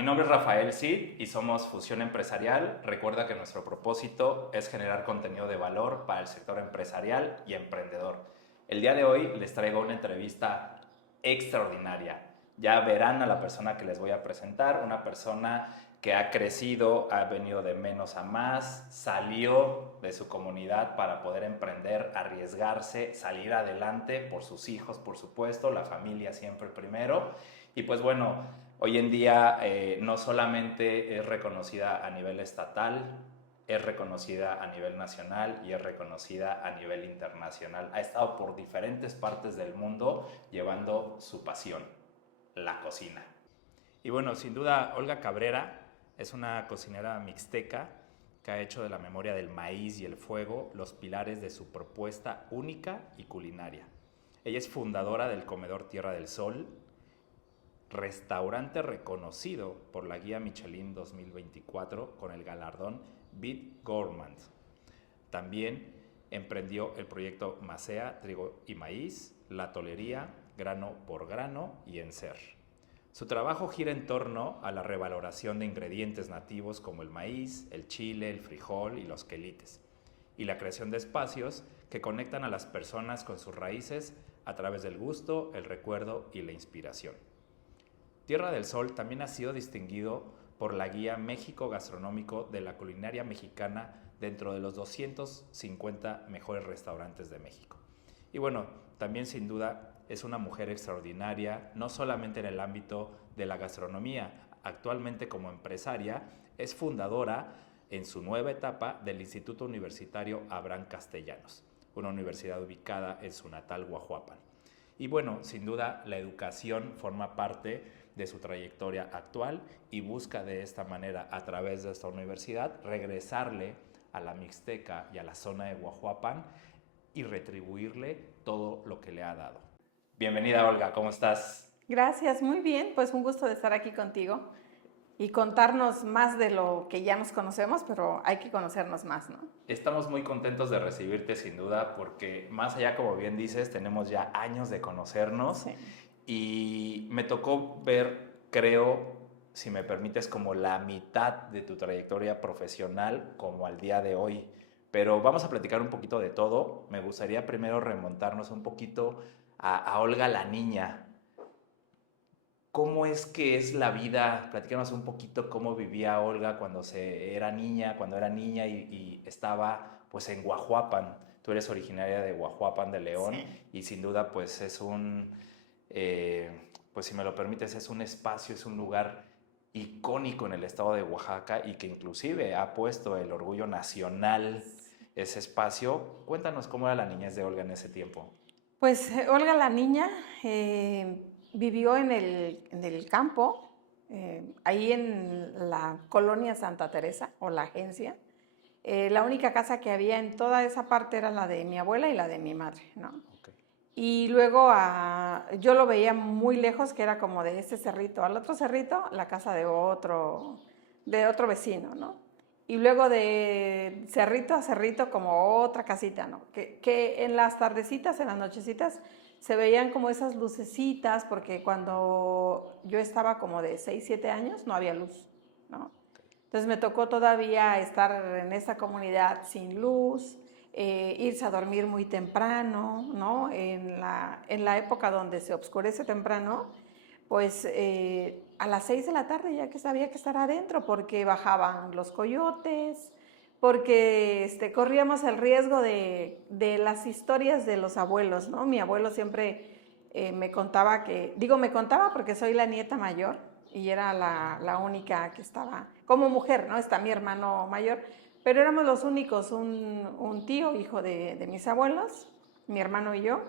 mi nombre es Rafael Cid y somos Fusión Empresarial. Recuerda que nuestro propósito es generar contenido de valor para el sector empresarial y emprendedor. El día de hoy les traigo una entrevista extraordinaria. Ya verán a la persona que les voy a presentar, una persona que ha crecido, ha venido de menos a más, salió de su comunidad para poder emprender, arriesgarse, salir adelante por sus hijos, por supuesto, la familia siempre primero. Y pues bueno, hoy en día no solamente es reconocida a nivel estatal, es reconocida a nivel nacional y es reconocida a nivel internacional. Ha estado por diferentes partes del mundo llevando su pasión, la cocina. Y bueno, sin duda, Olga Cabrera es una cocinera mixteca que ha hecho de la memoria del maíz y el fuego los pilares de su propuesta única y culinaria. Ella es fundadora del Comedor Tierra del Sol, restaurante reconocido por la guía Michelin 2024 con el galardón Beat Gourmand. También emprendió el proyecto Macea, Trigo y Maíz, La Tolería, Grano por Grano y Encer. Su trabajo gira en torno a la revaloración de ingredientes nativos como el maíz, el chile, el frijol y los quelites, y la creación de espacios que conectan a las personas con sus raíces a través del gusto, el recuerdo y la inspiración. Tierra del Sol también ha sido distinguido por la guía México Gastronómico de la Culinaria Mexicana dentro de los 250 mejores restaurantes de México. Y bueno, también sin duda es una mujer extraordinaria, no solamente en el ámbito de la gastronomía, actualmente como empresaria, es fundadora en su nueva etapa del Instituto Universitario Abraham Castellanos, una universidad ubicada en su natal Guajuapan. Y bueno, sin duda la educación forma parte de su trayectoria actual y busca de esta manera, a través de esta universidad, regresarle a la Mixteca y a la zona de Guajuapan y retribuirle todo lo que le ha dado. Bienvenida, Olga, ¿cómo estás? Gracias, muy bien, pues un gusto de estar aquí contigo y contarnos más de lo que ya nos conocemos, pero hay que conocernos más, ¿no? Estamos muy contentos de recibirte sin duda porque más allá, como bien dices, tenemos ya años de conocernos. Sí. Y me tocó ver, creo, si me permites, como la mitad de tu trayectoria profesional como al día de hoy. Pero vamos a platicar un poquito de todo. Me gustaría primero remontarnos un poquito a Olga la niña. ¿Cómo es que es la vida? Platícanos un poquito cómo vivía Olga cuando era niña y estaba pues en Guajuapan. Tú eres originaria de Guajuapan de León Sí. y sin duda pues es pues si me lo permites, es un espacio, es un lugar icónico en el estado de Oaxaca y que inclusive ha puesto el orgullo nacional ese espacio. Cuéntanos cómo era la niñez de Olga en ese tiempo. Pues Olga la niña vivió en el campo, ahí en la colonia Santa Teresa o la agencia. La única casa que había en toda esa parte era la de mi abuela y la de mi madre, ¿no? Okay. Y luego yo lo veía muy lejos, que era como de ese cerrito al otro cerrito, la casa de otro vecino, ¿no? Y luego de cerrito a cerrito como otra casita, ¿no? Que en las tardecitas, en las nochecitas, se veían como esas lucecitas, porque cuando yo estaba como de 6, 7 años no había luz, ¿no? Entonces me tocó todavía estar en esa comunidad sin luz, irse a dormir muy temprano, ¿no? En la época donde se oscurece temprano, pues a las 6 de la tarde ya que sabía que estar adentro, porque bajaban los coyotes, porque corríamos el riesgo de las historias de los abuelos, ¿no? Mi abuelo siempre me contaba me contaba porque soy la nieta mayor y era la única que estaba como mujer, ¿no? Está mi hermano mayor, pero éramos los únicos, un tío, hijo de mis abuelos, mi hermano y yo.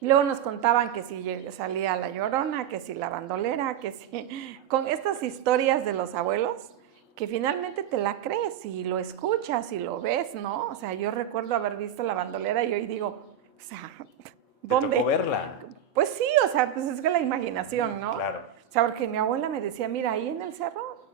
Y luego nos contaban que si salía la Llorona, que si la bandolera, que si... Con estas historias de los abuelos, que finalmente te la crees y lo escuchas y lo ves, ¿no? O sea, yo recuerdo haber visto la bandolera y hoy digo, o sea, ¿Te tocó ¿dónde? verla? Pues sí, o sea, pues es que la imaginación, ¿no? Claro. O sea, porque mi abuela me decía, mira, ahí en el cerro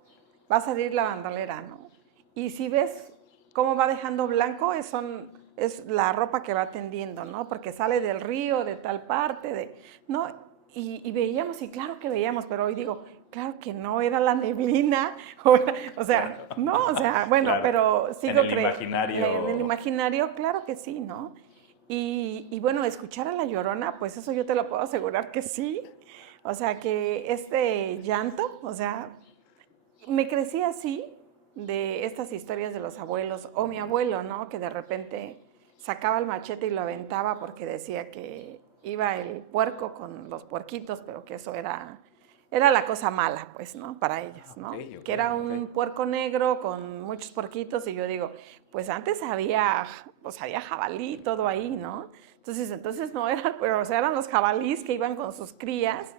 va a salir la bandolera, ¿no? Y si ves cómo va dejando blanco, es la ropa que va tendiendo, ¿no? Porque sale del río, de tal parte, ¿no? Y veíamos, y claro que veíamos, pero hoy digo, Claro que no, era la neblina, o sea, Claro. no, o sea, bueno, Claro. pero sigo En el imaginario. En el imaginario, claro que sí, ¿no? Y bueno, escuchar a La Llorona, pues eso yo te lo puedo asegurar que sí. O sea, que este llanto, o sea, me crecí así de estas historias de los abuelos, o mi abuelo, ¿no? Que de repente sacaba el machete y lo aventaba porque decía que iba el puerco con los puerquitos, pero que eso era la cosa mala, pues, ¿no? Para ellos, ¿no? Ok, Que era ok. un puerco negro con muchos puerquitos y yo digo, pues antes había, pues había jabalí, todo ahí, ¿no? Entonces no eran, pero o sea, eran los jabalís que iban con sus crías,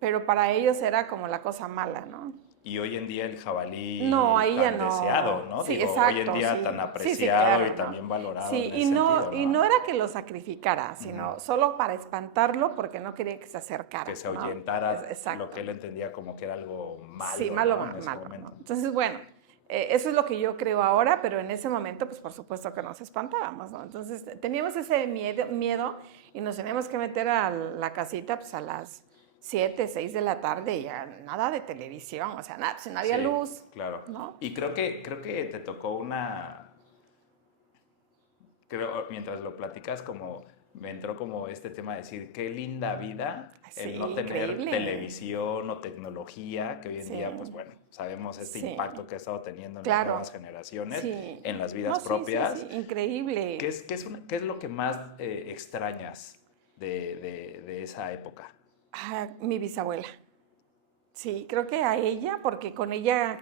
pero para ellos era como la cosa mala, ¿no? Y hoy en día el No, jabalí ahí ya tan deseado, no. ¿no? Sí, Digo, hoy en exacto, día tan sí. Sí, sí, apreciado y claro, ¿no? también valorado Sí, en ese sentido, y no ¿no? era que lo sacrificara, sino Ujú. solo para espantarlo porque no quería que se Que acercara, se ¿no? ahuyentara lo que Exacto. él entendía como que era algo Sí, malo, malo, ¿no? En ese malo, ¿no? momento. Entonces, bueno, eso es lo que yo creo ahora, pero en ese momento, pues por supuesto que nos espantábamos, ¿no? Entonces, teníamos ese miedo y nos teníamos que meter a la casita, pues a las 7, 6 de la tarde y ya nada de televisión, o sea, nada, si no había Sí, luz, claro. ¿no? Y creo que te tocó creo, mientras lo platicas, como me entró como este tema de decir, qué linda vida Sí, el no tener increíble. televisión o tecnología, que hoy en Sí, día, pues bueno, sabemos este sí, impacto que ha estado teniendo en las claro, nuevas generaciones, sí. en las No, vidas sí, sí, propias. sí, increíble. ¿Qué es lo que más extrañas de esa época? Ah, mi bisabuela. Sí, creo que a ella, porque con ella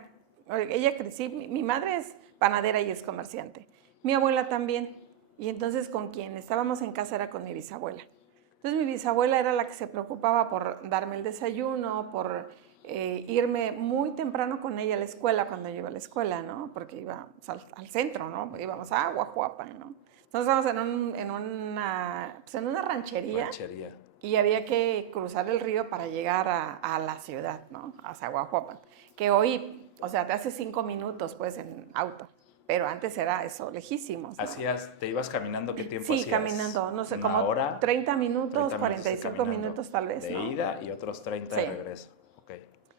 crecí. Mi madre es panadera y es comerciante. Mi abuela también. Y entonces con quien estábamos en casa era con mi bisabuela. Entonces mi bisabuela era la que se preocupaba por darme el desayuno, por irme muy temprano con ella a la escuela cuando yo iba a la escuela, ¿no? Porque iba pues, al centro, ¿no? Íbamos a Guajuapan, ¿no? Entonces estábamos en una ranchería Ranchería. y había que cruzar el río para llegar a la ciudad, ¿no? A Zaguajuapan. Que hoy, o sea, te hace 5 minutos, pues, en auto. Pero antes era eso, lejísimos, ¿no? Te ibas caminando, ¿qué tiempo Sí, hacías? caminando, no sé, ¿Una como hora? 30 minutos, 30 minutos cuarenta y de cinco caminando. minutos tal vez, De ¿no? ida y otros 30 de Sí. regreso. Ok,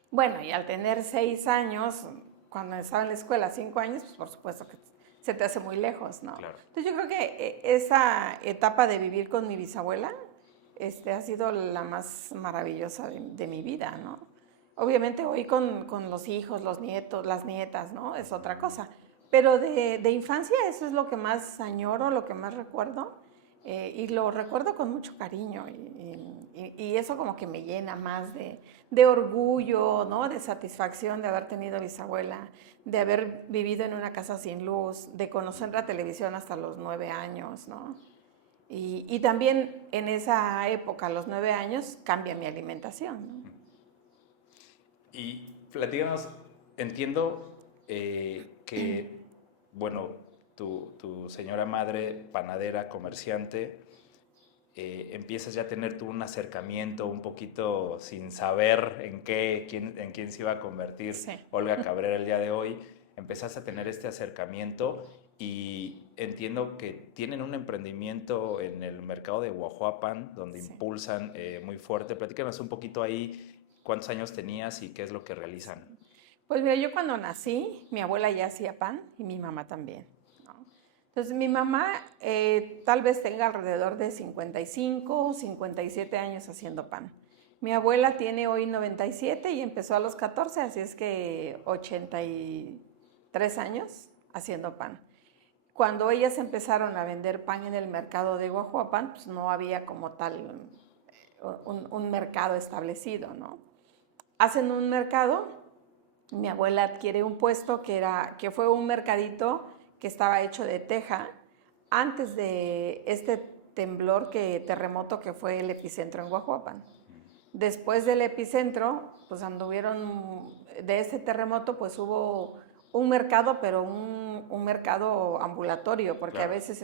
Bueno, y al tener 6 años, cuando estaba en la escuela, 5 años, pues por supuesto que se te hace muy lejos, ¿no? claro. Entonces yo creo que esa etapa de vivir con mi bisabuela ha sido la más maravillosa de mi vida, ¿no? Obviamente hoy con los hijos, los nietos, las nietas, ¿no? Es otra cosa. Pero de infancia eso es lo que más añoro, lo que más recuerdo. Y lo recuerdo con mucho cariño y eso como que me llena más de orgullo, ¿no? De satisfacción de haber tenido bisabuela, de haber vivido en una casa sin luz, de conocer la televisión hasta los 9 años, ¿no? Y también en esa época, a los 9 años, cambia mi alimentación, ¿no? Y platícanos, entiendo que, bueno, tu señora madre, panadera, comerciante, empiezas ya a tener tú un acercamiento un poquito sin saber en quién se iba a convertir Sí. Olga Cabrera el día de hoy. Empezás a tener este acercamiento y entiendo que tienen un emprendimiento en el mercado de Guajuapan donde Sí. impulsan muy fuerte. Platícanos un poquito ahí cuántos años tenías y qué es lo que realizan. Pues mira, yo cuando nací, mi abuela ya hacía pan y mi mamá también, ¿no? Entonces mi mamá tal vez tenga alrededor de 55, 57 años haciendo pan. Mi abuela tiene hoy 97 y empezó a los 14, así es que 83 años haciendo pan. Cuando ellas empezaron a vender pan en el mercado de Guajuapan, pues no había como tal un mercado establecido, ¿no? Hacen un mercado, mi abuela adquiere un puesto que fue un mercadito que estaba hecho de teja antes de este terremoto que fue el epicentro en Guajuapan. Después del epicentro, pues anduvieron, de ese terremoto, pues hubo un mercado, pero un mercado ambulatorio, porque a Claro. veces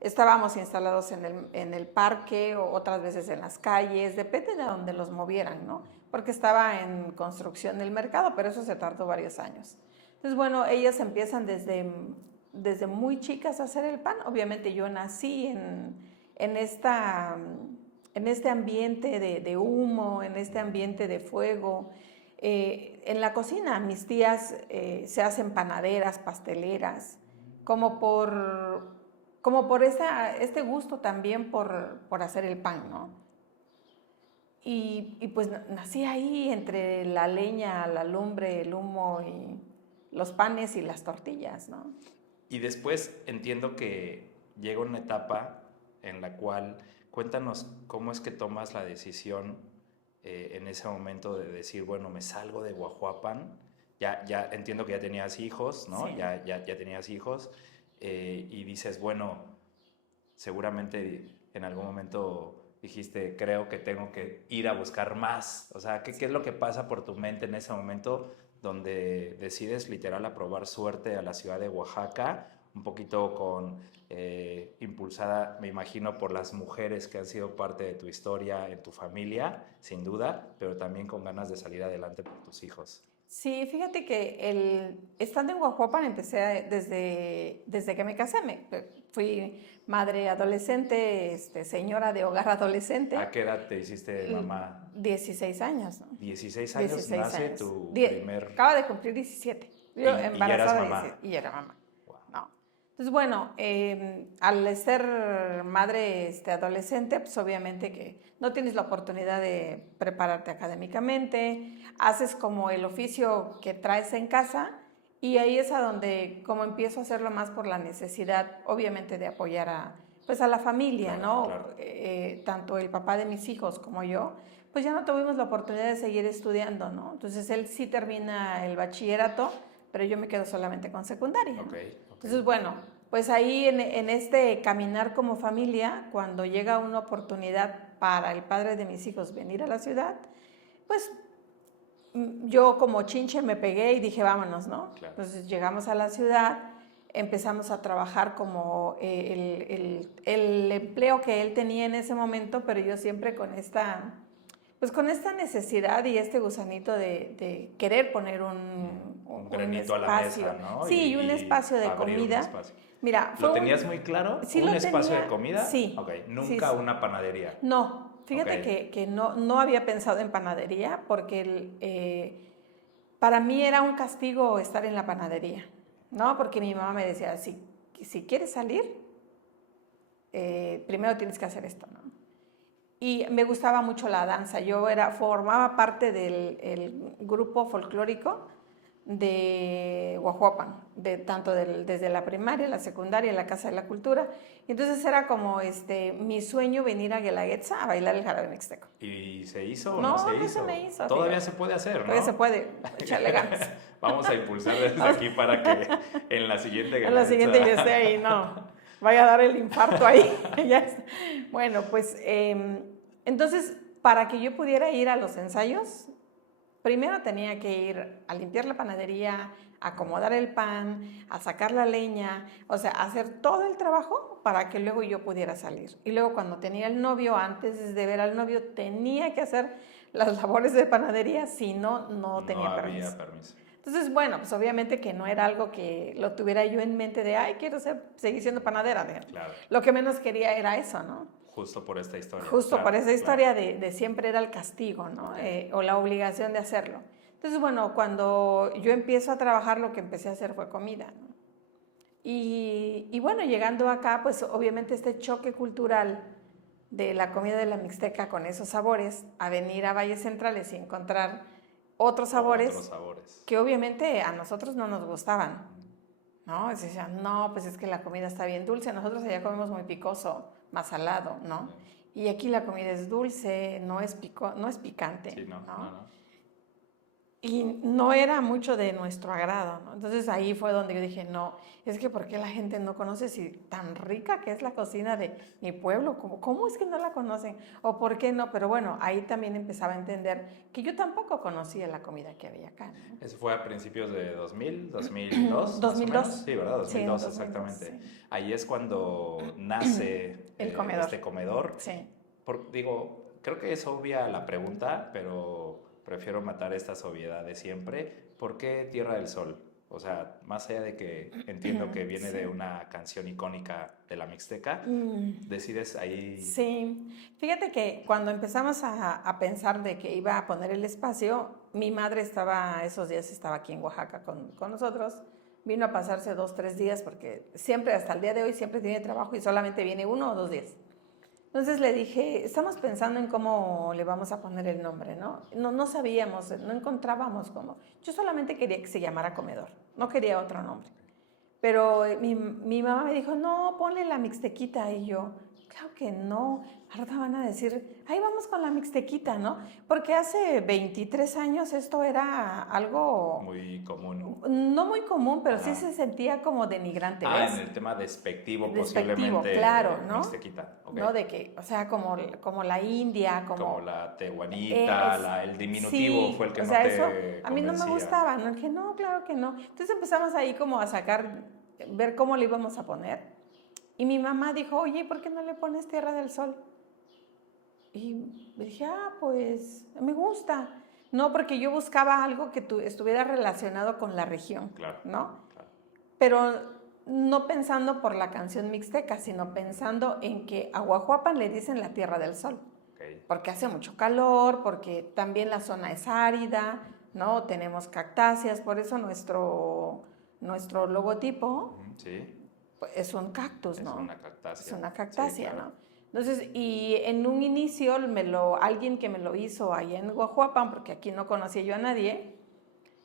estábamos instalados en el parque o otras veces en las calles, depende de donde los movieran, ¿no? Porque estaba en construcción el mercado, pero eso se tardó varios años. Entonces, bueno, ellas empiezan desde muy chicas a hacer el pan. Obviamente yo nací en este ambiente de humo, en este ambiente de fuego. En la cocina, mis tías se hacen panaderas, pasteleras, como por este gusto también por hacer el pan, ¿no? Y pues nací ahí entre la leña, la lumbre, el humo y los panes y las tortillas, ¿no? Y después entiendo que llega una etapa en la cual, cuéntanos cómo es que tomas la decisión en ese momento de decir, bueno, me salgo de Guajuapan, ya entiendo que ya tenías hijos, ¿no? Sí. Ya tenías hijos, y dices, bueno, seguramente en algún momento dijiste, creo que tengo que ir a buscar más. O sea, ¿qué es lo que pasa por tu mente en ese momento donde decides literal a probar suerte a la ciudad de Oaxaca, un poquito impulsada, me imagino, por las mujeres que han sido parte de tu historia en tu familia, sin duda, pero también con ganas de salir adelante por tus hijos? Sí, fíjate que estando en Guajuapan empecé desde que me casé. Fui madre adolescente, señora de hogar adolescente. ¿A qué edad te hiciste mamá? 16 años, ¿no? 16 años 16 nace años. tu primer... Acaba de cumplir 17. Yo Y ya eras embarazada mamá. y era mamá. Wow. No. Entonces, bueno, al ser madre adolescente, pues obviamente que no tienes la oportunidad de prepararte académicamente, haces como el oficio que traes en casa y ahí es a donde como empiezo a hacerlo más por la necesidad, obviamente, de apoyar pues a la familia, Claro, ¿no? claro. Tanto el papá de mis hijos como yo, pues ya no tuvimos la oportunidad de seguir estudiando, ¿no? Entonces él sí termina el bachillerato, pero yo me quedo solamente con secundaria, ¿no? Okay. Entonces, bueno, pues ahí en este caminar como familia, cuando llega una oportunidad para el padre de mis hijos venir a la ciudad, pues yo como chinche me pegué y dije, vámonos, ¿no? Claro. Entonces llegamos a la ciudad, empezamos a trabajar como el empleo que él tenía en ese momento, pero yo siempre con esta necesidad y este gusanito de querer poner un granito espacio. a la mesa, ¿no? Sí, un espacio de comida. Espacio. Mira, ¿Lo tenías muy claro? Sí, ¿Un lo espacio tenía, de comida? Sí. Ok, nunca sí. una panadería. No, fíjate Okay. que no había pensado en panadería porque para mí era un castigo estar en la panadería, ¿no? Porque mi mamá me decía, si quieres salir, primero tienes que hacer esto, ¿no? Y me gustaba mucho la danza. Formaba parte del grupo folclórico de Guajuapan, desde la primaria, la secundaria, la Casa de la Cultura. Y entonces era como mi sueño venir a Guelaguetza a bailar el jarabe mixteco. ¿Y se hizo o no se hizo? No se me hizo. Todavía fíjate. se puede hacer, ¿no? Todavía se puede, echarle ganas. Vamos a impulsar desde aquí para que en la siguiente En la siguiente yo esté ahí, no. Vaya a dar el infarto ahí. Ya está. Bueno, pues entonces, para que yo pudiera ir a los ensayos, primero tenía que ir a limpiar la panadería, a acomodar el pan, a sacar la leña, o sea, hacer todo el trabajo para que luego yo pudiera salir. Y luego cuando tenía el novio, antes de ver al novio, tenía que hacer las labores de panadería, si no tenía permiso. No había permiso. Entonces, bueno, pues obviamente que no era algo que lo tuviera yo en mente de, ay, quiero seguir siendo panadera. Claro. Lo que menos quería era eso, ¿no? Justo por esta historia. Justo por esa historia de siempre era el castigo, ¿no? Okay. O la obligación de hacerlo. Entonces, bueno, cuando yo empiezo a trabajar, lo que empecé a hacer fue comida, ¿no? Y bueno, llegando acá, pues obviamente este choque cultural de la comida de la Mixteca con esos sabores, a venir a Valles Centrales y encontrar otros sabores que obviamente a nosotros no nos gustaban, ¿no? Decían, no, pues es que la comida está bien dulce, nosotros allá comemos muy picoso, más salado, ¿no? Y aquí la comida es dulce, no es picante, Sí, no. Y no era mucho de nuestro agrado, ¿no? Entonces ahí fue donde yo dije, no, es que ¿por qué la gente no conoce si tan rica que es la cocina de mi pueblo? ¿Cómo es que no la conocen? ¿O por qué no? Pero bueno, ahí también empezaba a entender que yo tampoco conocía la comida que había acá, ¿no? Eso fue a principios de 2000, 2002. 2002. Sí, ¿verdad? 2002, sí, exactamente. 2002, sí. Ahí es cuando nace el comedor. este comedor. Sí. Creo que es obvia la pregunta, pero prefiero matar estas obviedades siempre. ¿Por qué Tierra del Sol? O sea, más allá de que entiendo que viene de una canción icónica de la Mixteca, decides ahí... Sí, fíjate que cuando empezamos a pensar de que iba a poner el espacio, mi madre esos días estaba aquí en Oaxaca con nosotros, vino a pasarse 2, 3 días porque siempre, hasta el día de hoy, siempre tiene trabajo y solamente viene 1 o 2 días. Entonces le dije, estamos pensando en cómo le vamos a poner el nombre, ¿no? No sabíamos, no encontrábamos cómo. Yo solamente quería que se llamara Comedor, no quería otro nombre. Pero mi mamá me dijo, no, ponle la Mixtequita. Y yo, claro que no. Ahora van a decir, ahí vamos con la Mixtequita, ¿no? Porque hace 23 años esto era algo... Muy común. No muy común, pero sí se sentía como denigrante, ¿ves? En el tema despectivo, Despectivo, posiblemente. claro, ¿no? Mixtequita. Okay. ¿No? De que, o sea, como la India, como la tehuanita, el diminutivo sí, fue el que o no sea, te eso a mí no me convencía. gustaba, ¿no? Dije, no, claro que no. Entonces empezamos ahí como a sacar, ver cómo le íbamos a poner. Y mi mamá dijo, oye, ¿por qué no le pones Tierra del Sol? Y dije, pues me gusta. No, porque yo buscaba algo que estuviera relacionado con la región, claro, ¿no? Claro. Pero no pensando por la canción mixteca, sino pensando en que a Guajuapan le dicen la Tierra del Sol. Okay. Porque hace mucho calor, porque también la zona es árida, ¿no? Tenemos cactáceas, por eso nuestro logotipo pues, es un cactus, ¿no? Es una cactácea. Es una cactácea, claro. ¿no? Entonces, y en un inicio, alguien que me lo hizo allá en Guajuapan, porque aquí no conocía yo a nadie,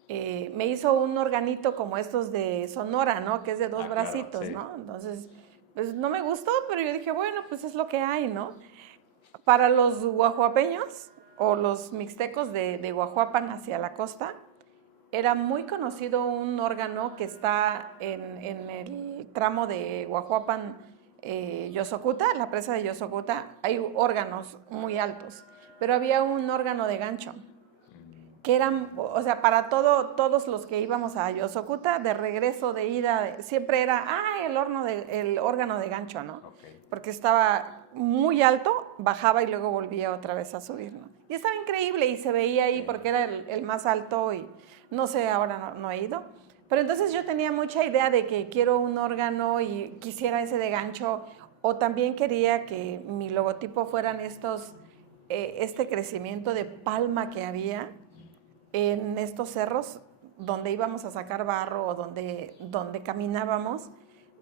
me hizo un organito como estos de Sonora, ¿no? Que es de 2 bracitos, claro, sí. ¿no? Entonces, pues no me gustó, pero yo dije, bueno, pues es lo que hay, ¿no? Para los guajuapeños o los mixtecos de Guajuapan hacia la costa, era muy conocido un órgano que está en el tramo de Guajuapan, Yosocuta, la presa de Yosocuta. Hay órganos muy altos, pero había un órgano de gancho que eran, o sea, para todos los que íbamos a Yosocuta, de regreso, de ida, siempre era, el órgano de gancho, ¿no? Okay. Porque estaba muy alto, bajaba y luego volvía otra vez a subir, ¿no? Y estaba increíble y se veía ahí porque era el más alto y no sé, ahora no he ido. Pero entonces yo tenía mucha idea de que quiero un órgano y quisiera ese de gancho, o también quería que mi logotipo fueran este crecimiento de palma que había en estos cerros donde íbamos a sacar barro o donde caminábamos,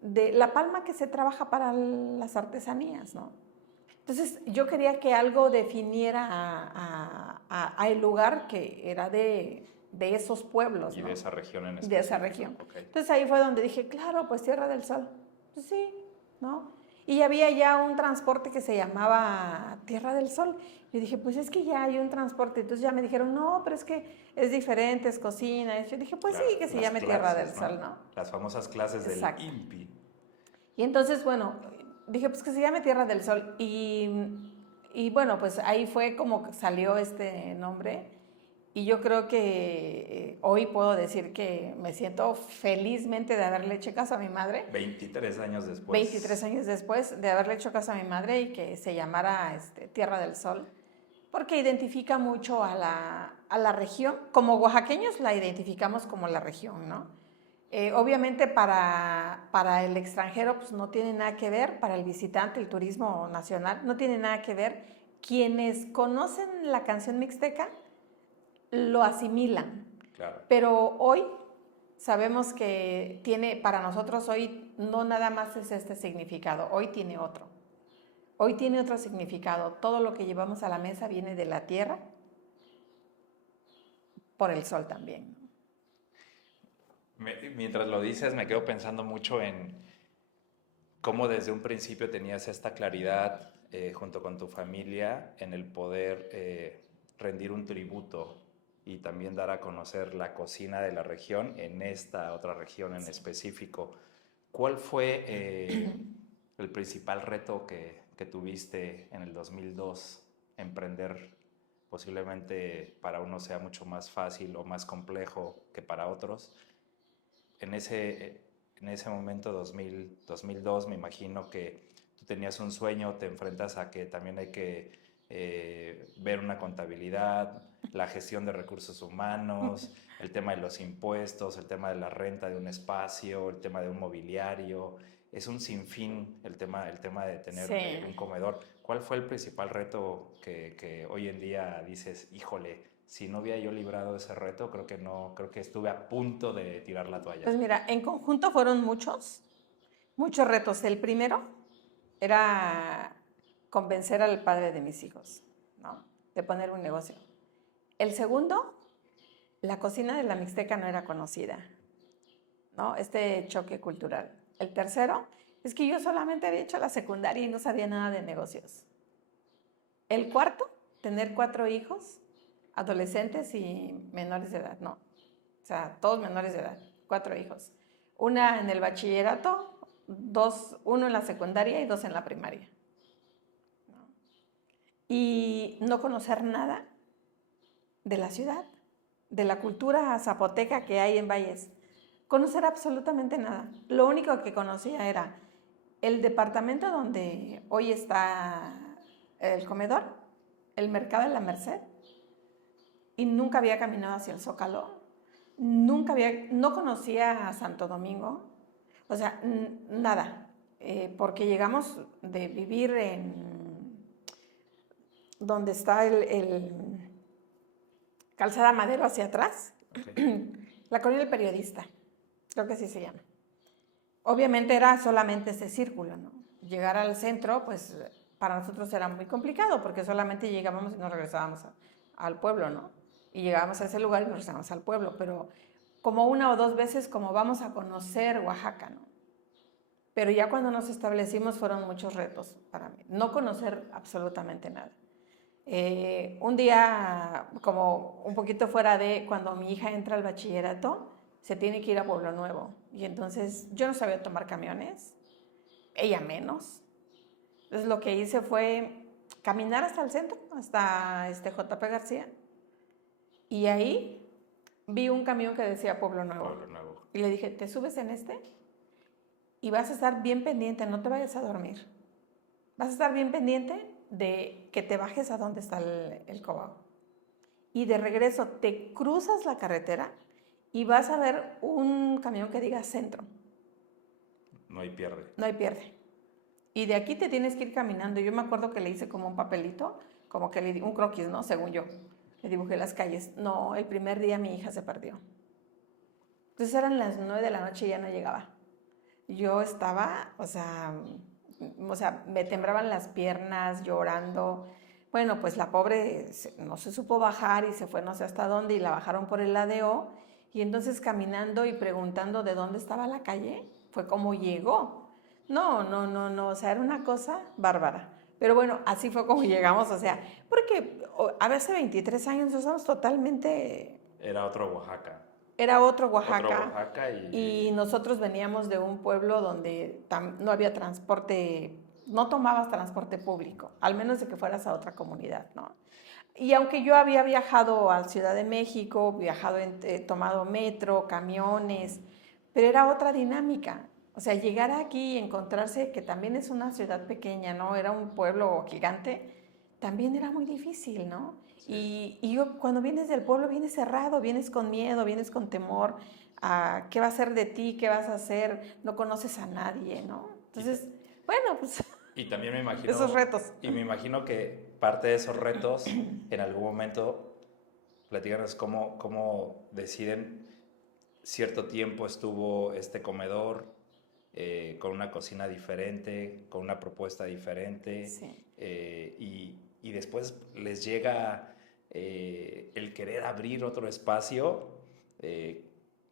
de la palma que se trabaja para las artesanías, ¿no? Entonces yo quería que algo definiera a el lugar que era de esos pueblos, y ¿no? de esa región en específico. De esa región. Okay. Entonces ahí fue donde dije, claro, pues Tierra del Sol. Pues sí, ¿no? Y había ya un transporte que se llamaba Tierra del Sol. Yo dije, pues es que ya hay un transporte. Entonces ya me dijeron, no, pero es que es diferente, es cocina. Y yo dije, pues claro, sí, que se llame Tierra del Sol, ¿no? Las famosas clases Exacto. del INPI. Y entonces, bueno, dije, pues que se llame Tierra del Sol. Y bueno, pues ahí fue como salió este nombre. Y yo creo que hoy puedo decir que me siento felizmente de haberle hecho caso a mi madre. 23 años después. 23 años después de haberle hecho caso a mi madre y que se llamara Tierra del Sol, porque identifica mucho a la región. Como oaxaqueños la identificamos como la región, ¿no? Obviamente para el extranjero pues no tiene nada que ver, para el visitante, el turismo nacional, no tiene nada que ver. Quienes conocen la canción mixteca lo asimilan. Claro. Pero hoy sabemos que para nosotros hoy no nada más es este significado, hoy tiene otro. Hoy tiene otro significado. Todo lo que llevamos a la mesa viene de la tierra, por el sol también. Mientras lo dices, me quedo pensando mucho en cómo desde un principio tenías esta claridad junto con tu familia en el poder rendir un tributo y también dar a conocer la cocina de la región en esta otra región en específico. ¿Cuál fue el principal reto que tuviste en el 2002? Emprender, posiblemente para unos sea mucho más fácil o más complejo que para otros. En ese momento, 2002, me imagino que tú tenías un sueño, te enfrentas a que también hay que ver una contabilidad, la gestión de recursos humanos, el tema de los impuestos, el tema de la renta de un espacio, el tema de un mobiliario. Es un sinfín el tema de tener Sí. un comedor. ¿Cuál fue el principal reto que hoy en día dices, híjole, si no hubiera yo librado ese reto, creo que no, creo que estuve a punto de tirar la toalla? Pues mira, en conjunto fueron muchos retos. El primero era convencer al padre de mis hijos, ¿no? De poner un negocio. El segundo, la cocina de la Mixteca no era conocida, ¿no? Este choque cultural. El tercero, es que yo solamente había hecho la secundaria y no sabía nada de negocios. El cuarto, tener 4 hijos, adolescentes y menores de edad, ¿no? O sea, todos menores de edad, 4 hijos. Una en el bachillerato, uno en la secundaria y 2 en la primaria. ¿No? Y no conocer nada de la ciudad, de la cultura zapoteca que hay en Valles. Conocer absolutamente nada. Lo único que conocía era el departamento donde hoy está el comedor, el mercado de la Merced, y nunca había caminado hacia el Zócalo, no conocía a Santo Domingo, o sea, nada, porque llegamos de vivir en donde está el Calzada Madero hacia atrás, la colonia del Periodista, creo que así se llama. Obviamente era solamente ese círculo, ¿no? Llegar al centro, pues para nosotros era muy complicado porque solamente llegábamos y nos regresábamos al pueblo, ¿no? Y llegábamos a ese lugar y nos regresábamos al pueblo, pero como 1 o 2 veces como vamos a conocer Oaxaca, ¿no? Pero ya cuando nos establecimos fueron muchos retos para mí, no conocer absolutamente nada. Un día, como un poquito fuera de cuando mi hija entra al bachillerato, se tiene que ir a Pueblo Nuevo. Y entonces yo no sabía tomar camiones, ella menos. Entonces lo que hice fue caminar hasta el centro, hasta JP García. Y ahí vi un camión que decía Pueblo Nuevo. Pueblo Nuevo. Y le dije, ¿te subes en este? Y vas a estar bien pendiente, no te vayas a dormir. Vas a estar bien pendiente de que te bajes a donde está el cobao. Y de regreso te cruzas la carretera y vas a ver un camión que diga centro. No hay pierde. No hay pierde. Y de aquí te tienes que ir caminando. Yo me acuerdo que le hice como un papelito, como que un croquis, ¿no? Según yo. Le dibujé las calles. No, el primer día mi hija se perdió. Entonces eran las 9 de la noche y ya no llegaba. Yo estaba, o sea, me temblaban las piernas, llorando. Bueno, pues la pobre no se supo bajar y se fue no sé hasta dónde y la bajaron por el ADO. Y entonces caminando y preguntando de dónde estaba la calle, fue como llegó. No, o sea, era una cosa bárbara. Pero bueno, así fue como llegamos, o sea, porque a veces 23 años nosotros totalmente... Era otro Oaxaca. Era otro Oaxaca. Otro Oaxaca y nosotros veníamos de un pueblo donde no había transporte, no tomabas transporte público, al menos de que fueras a otra comunidad, ¿no? Y aunque yo había viajado a Ciudad de México, tomado metro, camiones, pero era otra dinámica. O sea, llegar aquí y encontrarse que también es una ciudad pequeña, ¿no? Era un pueblo gigante, también era muy difícil, ¿no? Sí. Y yo, cuando vienes del pueblo, vienes cerrado, vienes con miedo, vienes con temor a qué va a ser de ti, qué vas a hacer, no conoces a nadie, ¿no? Entonces, bueno, pues... Y también me imagino... esos retos. Y me imagino que parte de esos retos, en algún momento, platícanos cómo deciden cierto tiempo estuvo este comedor con una cocina diferente, con una propuesta diferente, sí. Y después les llega el querer abrir otro espacio.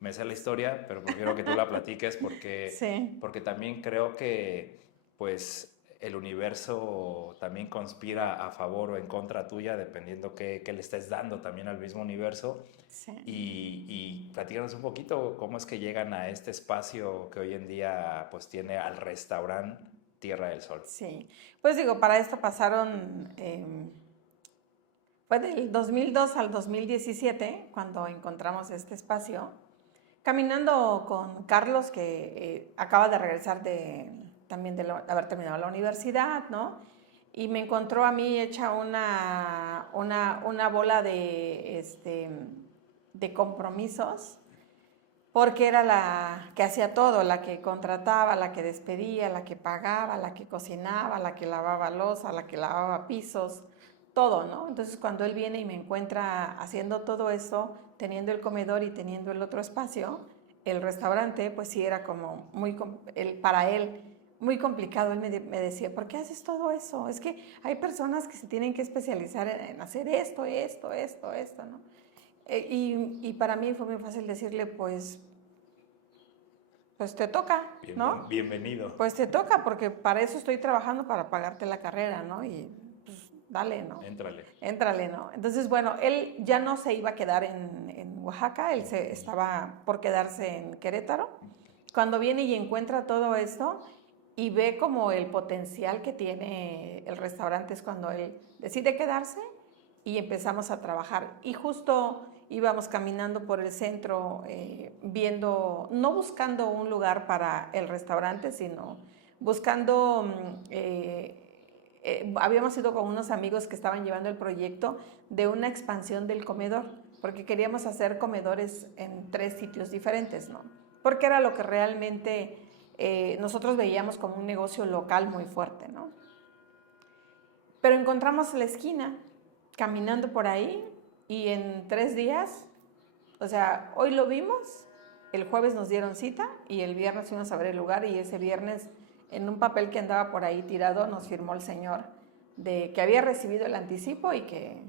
Me sé la historia, pero prefiero que tú la platiques porque, sí. porque también creo que pues el universo también conspira a favor o en contra tuya, dependiendo qué le estés dando también al mismo universo. Sí. Y platícanos un poquito cómo es que llegan a este espacio que hoy en día pues tiene al restaurante Tierra del Sol. Sí, pues digo, para esto pasaron, fue del 2002 al 2017 cuando encontramos este espacio, caminando con Carlos, que acaba de regresar también de haber terminado la universidad, ¿no? y me encontró a mí hecha una bola de compromisos, porque era la que hacía todo, la que contrataba, la que despedía, la que pagaba, la que cocinaba, la que lavaba loza, la que lavaba pisos, todo, ¿no? Entonces cuando él viene y me encuentra haciendo todo eso, teniendo el comedor y teniendo el otro espacio, el restaurante, pues sí era como para él muy complicado. Él me decía, ¿por qué haces todo eso? Es que hay personas que se tienen que especializar en hacer esto, ¿no? Y para mí fue muy fácil decirle, pues te toca, ¿no? Bienvenido. Pues te toca, porque para eso estoy trabajando, para pagarte la carrera, ¿no? Y pues dale, ¿no? Éntrale, ¿no? Entonces, bueno, él ya no se iba a quedar en Oaxaca, él estaba por quedarse en Querétaro. Cuando viene y encuentra todo esto y ve como el potencial que tiene el restaurante, es cuando él decide quedarse y empezamos a trabajar. Y justo íbamos caminando por el centro, viendo, no buscando un lugar para el restaurante, sino buscando, habíamos ido con unos amigos que estaban llevando el proyecto de una expansión del comedor, porque queríamos hacer comedores en 3 sitios diferentes, ¿no? Porque era lo que realmente nosotros veíamos como un negocio local muy fuerte, ¿no? Pero encontramos la esquina, caminando por ahí, y en 3 días, o sea, hoy lo vimos, el jueves nos dieron cita y el viernes fuimos a ver el lugar, y ese viernes en un papel que andaba por ahí tirado nos firmó el señor de que había recibido el anticipo, y que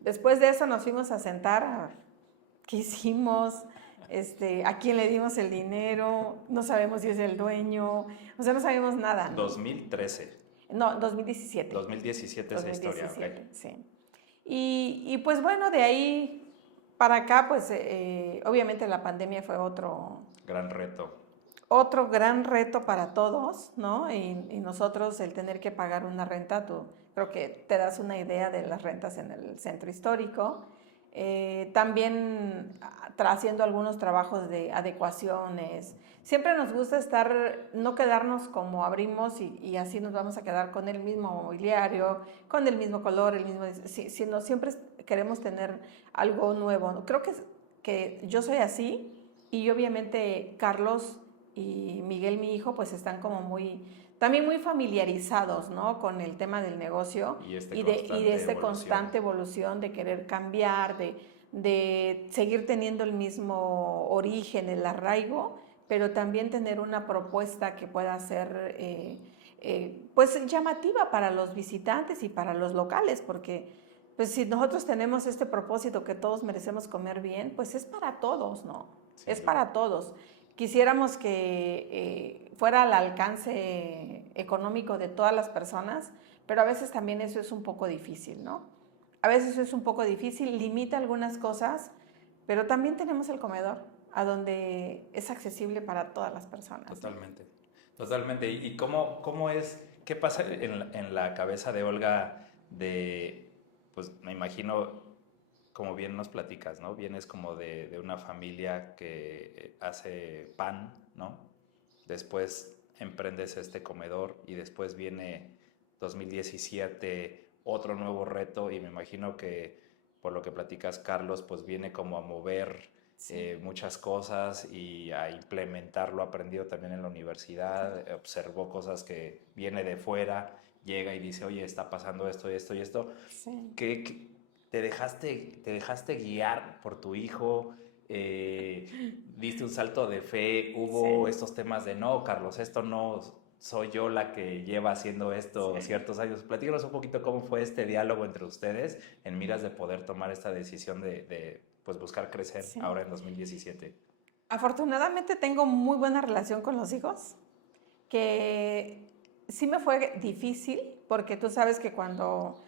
después de eso nos fuimos a sentar, ¿qué hicimos? ¿A quién le dimos el dinero? No sabemos si es el dueño, o sea, no sabemos nada, ¿no? 2013. No, 2017. 2017 esa historia, okay. Sí. Y pues bueno, de ahí para acá, pues obviamente la pandemia fue otro gran reto. Otro gran reto para todos, ¿no? Y nosotros el tener que pagar una renta, tú creo que te das una idea de las rentas en el centro histórico. También haciendo algunos trabajos de adecuaciones. Siempre nos gusta no quedarnos como abrimos y así nos vamos a quedar con el mismo mobiliario, con el mismo color, sino siempre queremos tener algo nuevo. Creo que yo soy así, y obviamente Carlos y Miguel, mi hijo, pues están como también muy familiarizados, ¿no? Con el tema del negocio y de esta constante evolución, de querer cambiar, de seguir teniendo el mismo origen, el arraigo, pero también tener una propuesta que pueda ser pues llamativa para los visitantes y para los locales, porque pues si nosotros tenemos este propósito que todos merecemos comer bien, pues es para todos, ¿no? Sí, es para todos. Quisiéramos que fuera al alcance económico de todas las personas, pero a veces también eso es un poco difícil, ¿no? A veces es un poco difícil, limita algunas cosas, pero también tenemos el comedor, a donde es accesible para todas las personas. Totalmente, totalmente. ¿Y cómo es, qué pasa en la cabeza de Olga pues me imagino, como bien nos platicas, ¿no? Vienes como de una familia que hace pan, ¿no? Después emprendes este comedor y después viene 2017, otro nuevo reto, y me imagino que por lo que platicas, Carlos, pues viene como a mover muchas cosas y a implementar lo aprendido también en la universidad, observó cosas que viene de fuera, llega y dice, oye, está pasando esto y esto y esto. Sí. ¿Qué te dejaste guiar por tu hijo? ¿Diste un salto de fe? ¿Hubo estos temas de no, Carlos, esto no soy yo la que lleva haciendo esto ciertos años? Platícanos un poquito cómo fue este diálogo entre ustedes en miras de poder tomar esta decisión de pues buscar crecer ahora en 2017. Afortunadamente tengo muy buena relación con los hijos, que sí me fue difícil, porque tú sabes que cuando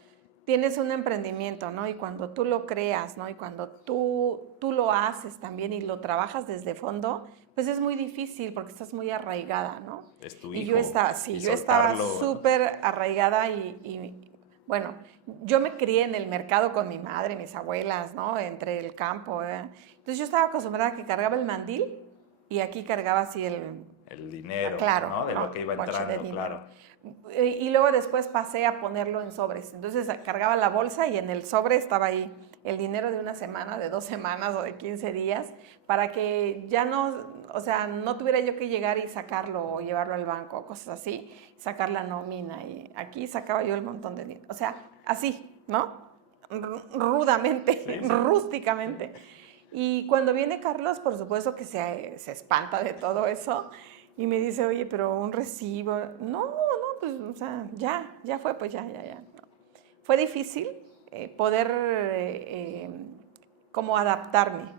tienes un emprendimiento, ¿no? Y cuando tú lo creas, ¿no? Y cuando tú lo haces también y lo trabajas desde fondo, pues es muy difícil porque estás muy arraigada, ¿no? Es tu hijo. Y yo estaba súper arraigada y bueno, yo me crié en el mercado con mi madre, mis abuelas, ¿no? Entre el campo, Entonces yo estaba acostumbrada a que cargaba el mandil y aquí cargaba así el el dinero, claro, ¿no? De ¿no? lo que iba Bonche de entrando, dinero. claro. Y luego después pasé a ponerlo en sobres. Entonces cargaba la bolsa y en el sobre estaba ahí el dinero de una semana, de 2 semanas o de 15 días, para que ya no, o sea, no tuviera yo que llegar y sacarlo o llevarlo al banco o cosas así, sacar la nómina. Y aquí sacaba yo el montón de dinero. O sea, así, ¿no? Rudamente, Sí, sí. rústicamente. Y cuando viene Carlos, por supuesto que se espanta de todo eso y me dice, oye, pero un recibo. No, no, pues, o sea, ya fue, pues ya. No. Fue difícil poder como adaptarme,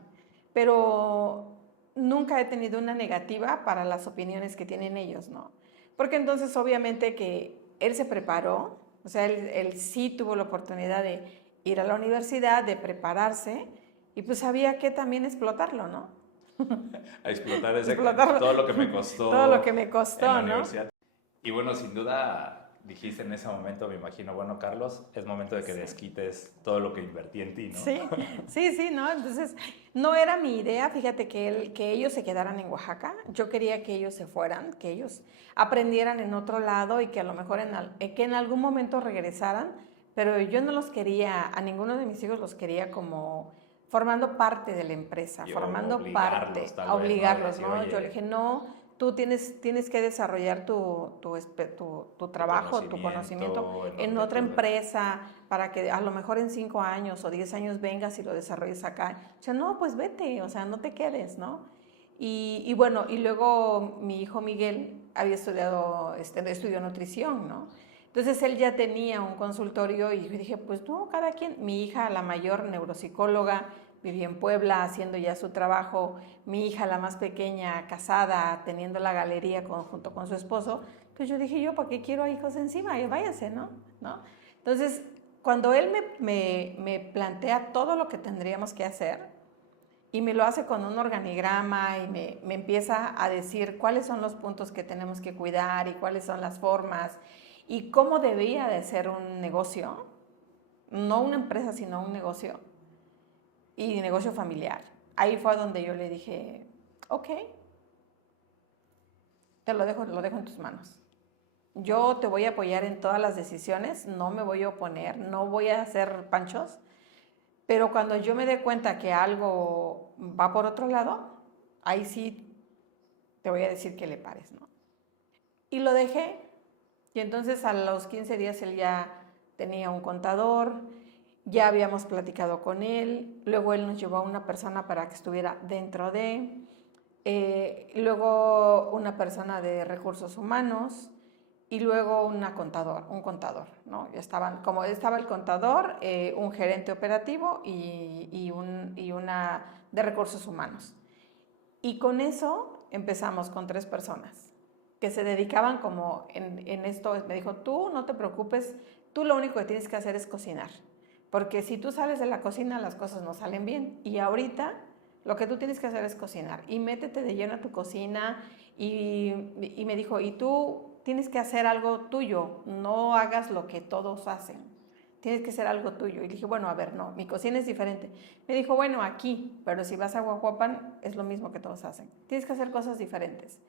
pero nunca he tenido una negativa para las opiniones que tienen ellos, ¿no? Porque entonces obviamente que él se preparó, o sea, él sí tuvo la oportunidad de ir a la universidad, de prepararse, y pues sabía que también explotarlo, ¿no? A explotar Explotarlo. todo lo que me costó Todo lo que me en costó, la ¿no? universidad. Y bueno, sin duda dijiste en ese momento, me imagino, bueno, Carlos, es momento de que desquites todo lo que invertí en ti, ¿no? Sí, ¿no? Entonces, no era mi idea, fíjate que ellos se quedaran en Oaxaca. Yo quería que ellos se fueran, que ellos aprendieran en otro lado y que a lo mejor que en algún momento regresaran, pero yo no los quería, a ninguno de mis hijos los quería como formando parte de la empresa, formando obligarlos, parte, tal a vez, ¿no? obligarlos, Decir, ¿no? oye, Yo le dije, no, tú tienes que desarrollar tu trabajo, tu conocimiento en en donde otra tú... empresa para que a lo mejor en 5 años o 10 años vengas y lo desarrolles acá. O sea, no, pues vete, o sea, no te quedes, ¿no? Y bueno, y luego mi hijo Miguel había estudió nutrición, ¿no? Entonces él ya tenía un consultorio y yo dije, pues no, cada quien, mi hija, la mayor neuropsicóloga, vivía en Puebla haciendo ya su trabajo, mi hija, la más pequeña, casada, teniendo la galería junto con su esposo, pues yo dije, yo, ¿para qué quiero hijos encima? Váyase, ¿no? Entonces, cuando él me plantea todo lo que tendríamos que hacer y me lo hace con un organigrama y me empieza a decir cuáles son los puntos que tenemos que cuidar y cuáles son las formas y cómo debía de ser un negocio, no una empresa, sino un negocio, y negocio familiar. Ahí fue donde yo le dije, ok, lo dejo en tus manos. Yo te voy a apoyar en todas las decisiones, no me voy a oponer, no voy a hacer panchos, pero cuando yo me dé cuenta que algo va por otro lado, ahí sí te voy a decir que le pares, ¿no? Y lo dejé, y entonces a los 15 días él ya tenía un contador, ya habíamos platicado con él, luego él nos llevó a una persona para que estuviera dentro luego una persona de recursos humanos y luego un contador, ¿no? Como estaba el contador, un gerente operativo y una de recursos humanos. Y con eso empezamos con 3 personas que se dedicaban como en esto. Me dijo, tú no te preocupes, tú lo único que tienes que hacer es cocinar, porque si tú sales de la cocina las cosas no salen bien. Y ahorita lo que tú tienes que hacer es cocinar y métete de lleno a tu cocina. Y me dijo, y tú tienes que hacer algo tuyo, no hagas lo que todos hacen. Tienes que hacer algo tuyo. Y le dije, bueno, a ver, no, mi cocina es diferente. Me dijo, bueno, aquí, pero si vas a Huajuapan es lo mismo que todos hacen. Tienes que hacer cosas diferentes.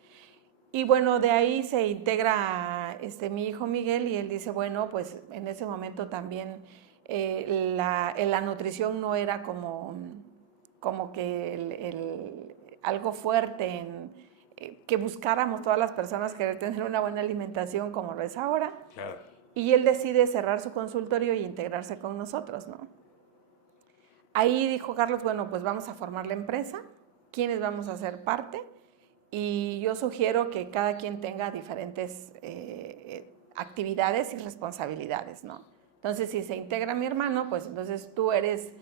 Y bueno, de ahí se integra mi hijo Miguel y él dice, bueno, pues en ese momento también la nutrición no era como que algo fuerte que buscáramos todas las personas querer tener una buena alimentación como lo es ahora. Claro. Y él decide cerrar su consultorio y integrarse con nosotros, ¿no? Ahí dijo Carlos, bueno, pues vamos a formar la empresa, ¿quiénes vamos a ser parte? Y yo sugiero que cada quien tenga diferentes actividades y responsabilidades, ¿no? Entonces, si se integra mi hermano, pues entonces tú eres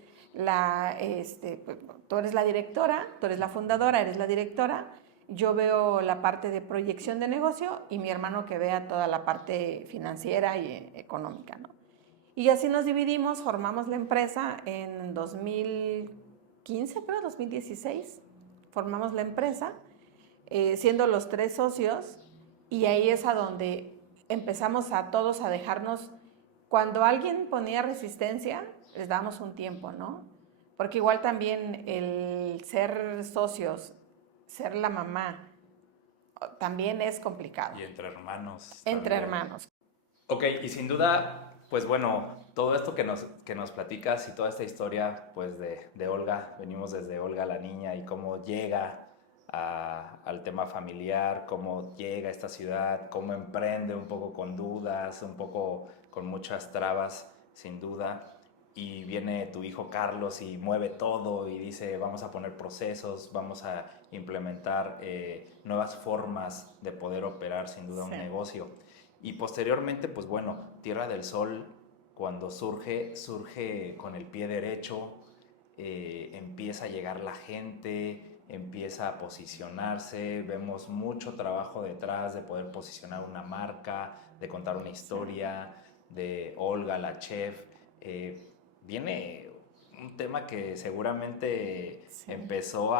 tú eres la directora, tú eres la fundadora, eres la directora. Yo veo la parte de proyección de negocio y mi hermano que vea toda la parte financiera y económica, ¿no? Y así nos dividimos, formamos la empresa en 2015, creo, 2016, formamos la empresa, siendo los 3 socios, y ahí es a donde empezamos a todos a dejarnos, cuando alguien ponía resistencia, les damos un tiempo, ¿no? Porque igual también el ser socios, ser la mamá, también es complicado. Y entre hermanos. Entre también. hermanos. Ok, y sin duda, pues bueno, todo esto que nos platicas y toda esta historia, pues de Olga, venimos desde Olga la niña y cómo llega al tema familiar, cómo llega a esta ciudad, cómo emprende un poco con dudas, un poco con muchas trabas, sin duda. Y viene tu hijo Carlos y mueve todo y dice, vamos a poner procesos, vamos a implementar nuevas formas de poder operar sin duda un Sí. negocio. Y posteriormente, pues bueno, Tierra del Sol, cuando surge con el pie derecho, empieza a llegar la gente, empieza a posicionarse, vemos mucho trabajo detrás de poder posicionar una marca, de contar una historia, de Olga, la chef. Viene un tema que seguramente Sí. empezó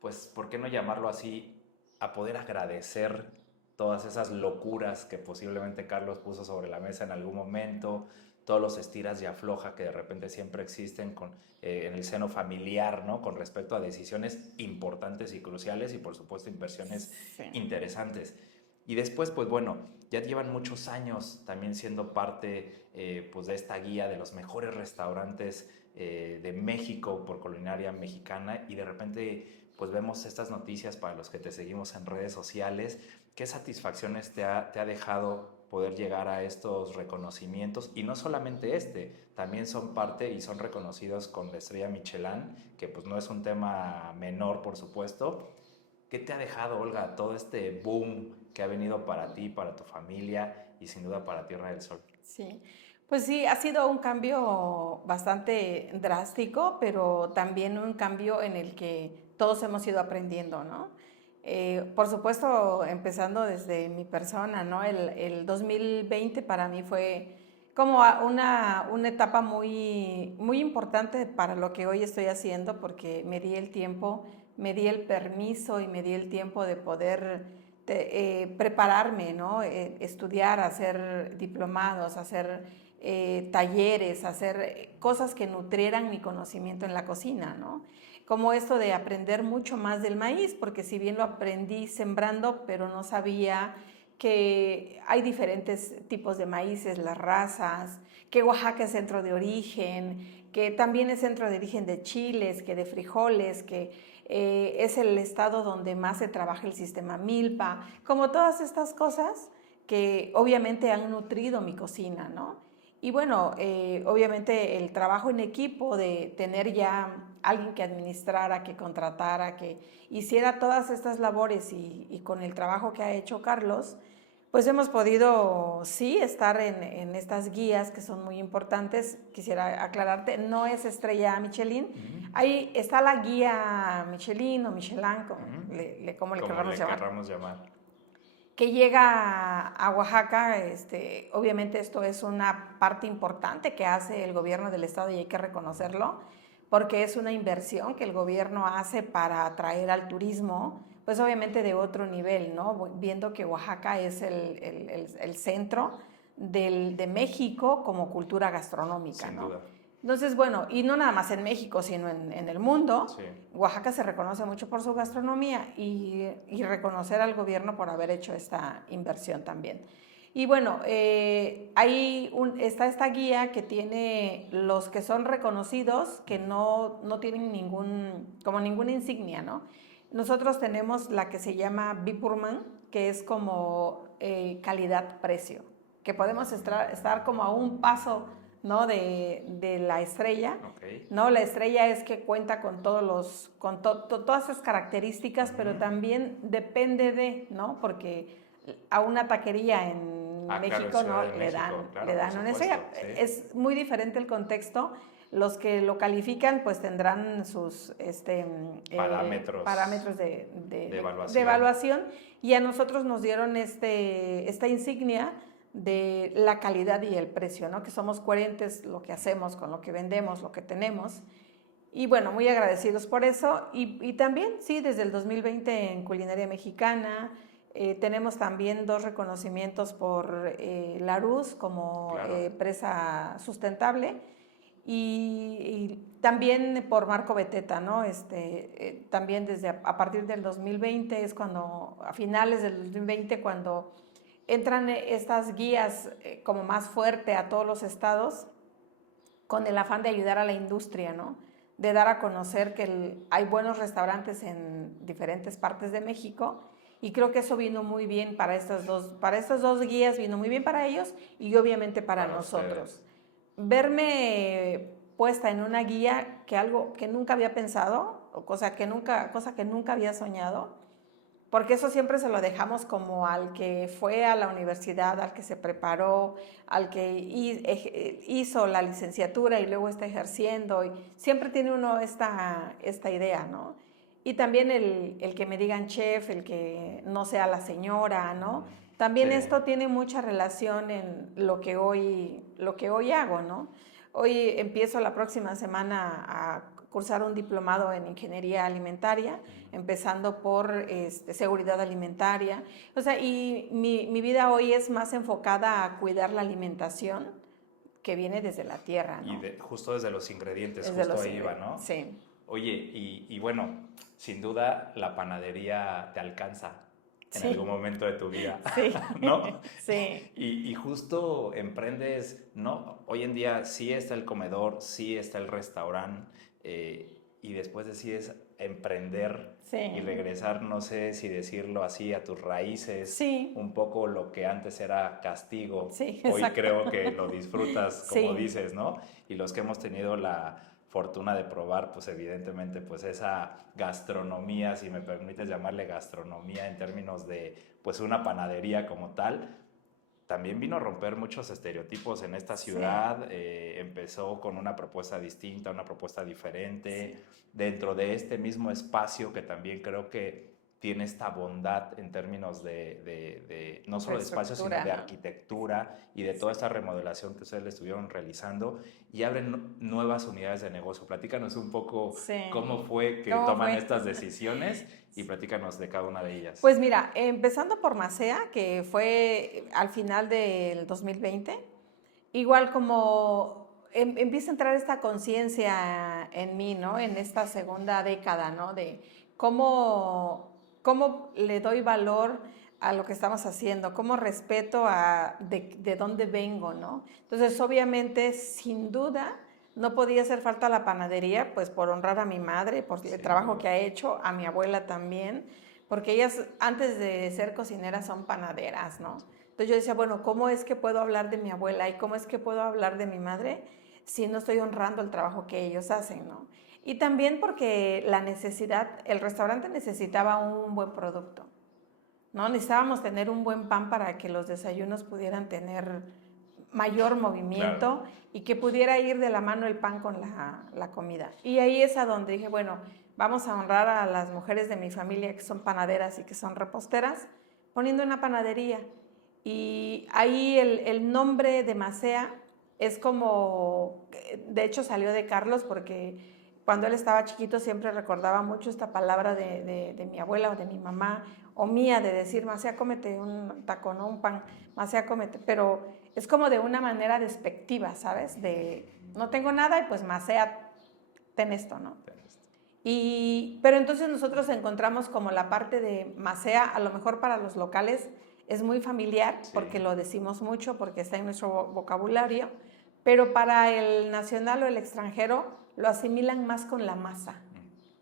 pues, ¿por qué no llamarlo así? A poder agradecer todas esas locuras que posiblemente Carlos puso sobre la mesa en algún momento, todos los estiras y afloja que de repente siempre existen en el seno familiar, ¿no? Con respecto a decisiones importantes y cruciales y por supuesto inversiones Sí. interesantes. Y después, pues bueno, ya llevan muchos años también siendo parte pues de esta guía de los mejores restaurantes de México por culinaria mexicana y de repente pues vemos estas noticias para los que te seguimos en redes sociales. ¿Qué satisfacciones te ha dejado poder llegar a estos reconocimientos? Y no solamente también son parte y son reconocidos con la estrella Michelin, que pues no es un tema menor, por supuesto. ¿Qué te ha dejado, Olga, todo este boom que ha venido para ti, para tu familia y sin duda para Tierra del Sol? Sí, pues sí, ha sido un cambio bastante drástico, pero también un cambio en el que todos hemos ido aprendiendo, ¿no? Por supuesto, empezando desde mi persona, ¿no? El 2020 para mí fue como una etapa muy importante para lo que hoy estoy haciendo, porque me di el tiempo, me di el permiso y me di el tiempo de poder prepararme, ¿no? Estudiar, hacer diplomados, hacer talleres, hacer cosas que nutrieran mi conocimiento en la cocina, ¿no? Como esto de aprender mucho más del maíz, porque si bien lo aprendí sembrando, pero no sabía que hay diferentes tipos de maíces, las razas, que Oaxaca es centro de origen, que también es centro de origen de chiles, que de frijoles, que es el estado donde más se trabaja el sistema milpa, como todas estas cosas que obviamente han nutrido mi cocina, ¿no? Y bueno, obviamente el trabajo en equipo de tener ya alguien que administrara, que contratara, que hiciera todas estas labores y con el trabajo que ha hecho Carlos, pues hemos podido, sí, estar en estas guías que son muy importantes. Quisiera aclararte, no es estrella Michelin. Ahí está la guía Michelin o Michelin, como le queramos llamar. Que llega a Oaxaca. Obviamente esto es una parte importante que hace el gobierno del estado y hay que reconocerlo, porque es una inversión que el gobierno hace para atraer al turismo, pues obviamente de otro nivel, ¿no? Viendo que Oaxaca es el centro de México como cultura gastronómica, Sin ¿no? duda. Entonces, bueno, y no nada más en México, sino en el mundo, Sí. Oaxaca se reconoce mucho por su gastronomía y reconocer al gobierno por haber hecho esta inversión también. Y bueno, está esta guía que tiene los que son reconocidos, que no tienen ninguna insignia, ¿no? Nosotros tenemos la que se llama Bipurman, que es como calidad-precio, que podemos estar como a un paso, ¿no? de la estrella. Okay. ¿No? La estrella es que cuenta con todas esas características, pero también depende de, ¿no? Porque a una taquería en México, claro, ¿no? de México, le dan una estrella. Sí. Es muy diferente el contexto. Los que lo califican pues tendrán sus parámetros de evaluación, y a nosotros nos dieron esta insignia de la calidad y el precio, ¿no? Que somos coherentes lo que hacemos con lo que vendemos, lo que tenemos. Y bueno, muy agradecidos por eso. Y también, sí, desde el 2020 en Culinaria Mexicana, tenemos también 2 reconocimientos por Larus como empresa sustentable. y también por Marco Beteta, ¿no? También desde a partir del 2020 es cuando, a finales del 2020, cuando entran estas guías como más fuerte a todos los estados con el afán de ayudar a la industria, ¿no? De dar a conocer que hay buenos restaurantes en diferentes partes de México, y creo que eso vino muy bien para estas dos guías, vino muy bien para ellos y obviamente para nosotros. Ustedes. Verme puesta en una guía, que algo que nunca había pensado, o cosa que nunca había soñado, porque eso siempre se lo dejamos como al que fue a la universidad, al que se preparó, al que hizo la licenciatura y luego está ejerciendo, y siempre tiene uno esta idea, ¿no? Y también el que me digan chef, el que no sea la señora, ¿no? También Sí. esto tiene mucha relación en lo que hoy hago, ¿no? Hoy empiezo la próxima semana a cursar un diplomado en ingeniería alimentaria, empezando por seguridad alimentaria. O sea, y mi vida hoy es más enfocada a cuidar la alimentación que viene desde la tierra, ¿no? Y justo desde los ingredientes, Desde justo los ahí iba, ¿no? Sí. Oye, y bueno, sin duda la panadería te alcanza en Sí. algún momento de tu vida, Sí. ¿no? Sí. Y justo emprendes, ¿no? Hoy en día sí está el comedor, sí está el restaurante, y después decides emprender Sí. y regresar, no sé si decirlo así, a tus raíces, Sí. un poco lo que antes era castigo, Sí, hoy exacto. creo que lo disfrutas, como Sí. dices, ¿no? Y los que hemos tenido la fortuna de probar, pues evidentemente, pues esa gastronomía, si me permites llamarle gastronomía en términos de, pues una panadería como tal, también vino a romper muchos estereotipos en esta ciudad. Empezó con una propuesta distinta, una propuesta diferente, dentro de este mismo espacio que también creo que tiene esta bondad en términos de no solo de espacio, sino de arquitectura y de toda esta remodelación que ustedes le estuvieron realizando, y abren nuevas unidades de negocio. Platícanos un poco cómo fue que toman estas decisiones, y platícanos de cada una de ellas. Pues mira, empezando por Macea, que fue al final del 2020, igual como empieza a entrar esta conciencia en mí, ¿no? En esta segunda década, ¿no? De cómo le doy valor a lo que estamos haciendo, cómo respeto de dónde vengo, ¿no? Entonces, obviamente, sin duda, no podía hacer falta la panadería, pues por honrar a mi madre, por el trabajo que ha hecho, a mi abuela también, porque ellas antes de ser cocineras son panaderas, ¿no? Entonces yo decía, bueno, ¿cómo es que puedo hablar de mi abuela y cómo es que puedo hablar de mi madre si no estoy honrando el trabajo que ellos hacen, ¿no? Y también porque la necesidad, el restaurante necesitaba un buen producto, ¿no? Necesitábamos tener un buen pan para que los desayunos pudieran tener mayor movimiento, claro, y que pudiera ir de la mano el pan con la comida. Y ahí es a donde dije, bueno, vamos a honrar a las mujeres de mi familia que son panaderas y que son reposteras, poniendo una panadería. Y ahí el nombre de Macea es como, de hecho salió de Carlos, porque cuando él estaba chiquito siempre recordaba mucho esta palabra de mi abuela o de mi mamá o mía, de decir, Macea, cómete un taco, no un pan, Macea, cómete, pero es como de una manera despectiva, ¿sabes? De no tengo nada y pues Macea, ten esto, ¿no? Pero entonces nosotros encontramos como la parte de Macea, a lo mejor para los locales es muy familiar, porque lo decimos mucho, porque está en nuestro vocabulario, pero para el nacional o el extranjero lo asimilan más con la masa.